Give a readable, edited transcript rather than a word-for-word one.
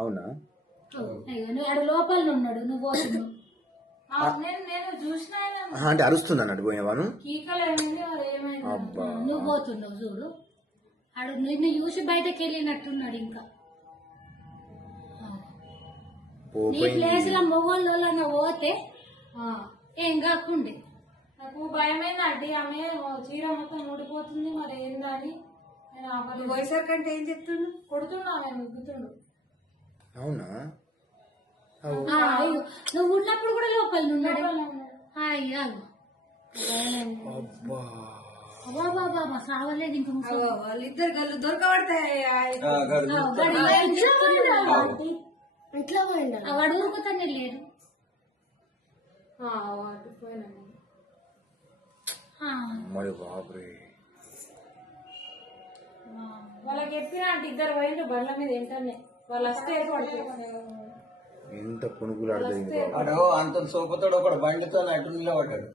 అవునా? నువ్వు ఆడు లోపల ఉన్నాడు, నువ్వు పోతున్నావు. నేను చూసిన అంటే అరుస్తుంది అన్నట్టు పోయేవాను. నువ్వు పోతున్నావు చూడు, ఆడు నిన్ను చూసి బయటకు వెళ్ళినట్టున్నాడు. ఇంకా నీ ప్లేస్ లో మొగోళ్ళ పోతే ఏం కాకుండే. నాకు భయమైన అడ్డి, ఆమె చీర మొత్తం ఊడిపోతుంది, మరి ఏందని నేను పోయేసరికంటే ఏం చెప్తుండు, కొడుతున్నా, ఆమె ముగ్గుతుండు. అవునా? నువ్వు ఉన్నప్పుడు కూడా లోపల ఉన్నాడు. బాబా సావలేదు. ఇంకా వాళ్ళిద్దరు గల్లు దొరకబడతాయి. వాడు ఊరుకుతానే లేడు. వాళ్ళకి ఎత్తిన అంటే ఇద్దరు పోయిండు బండ్ల మీద. ఏంటనే వాళ్ళు వస్తే ఎంత కొనుక్కులాడతాయి. అంత సోపతోడు ఒకడు బండితో అటు నిలబడ్డాడు.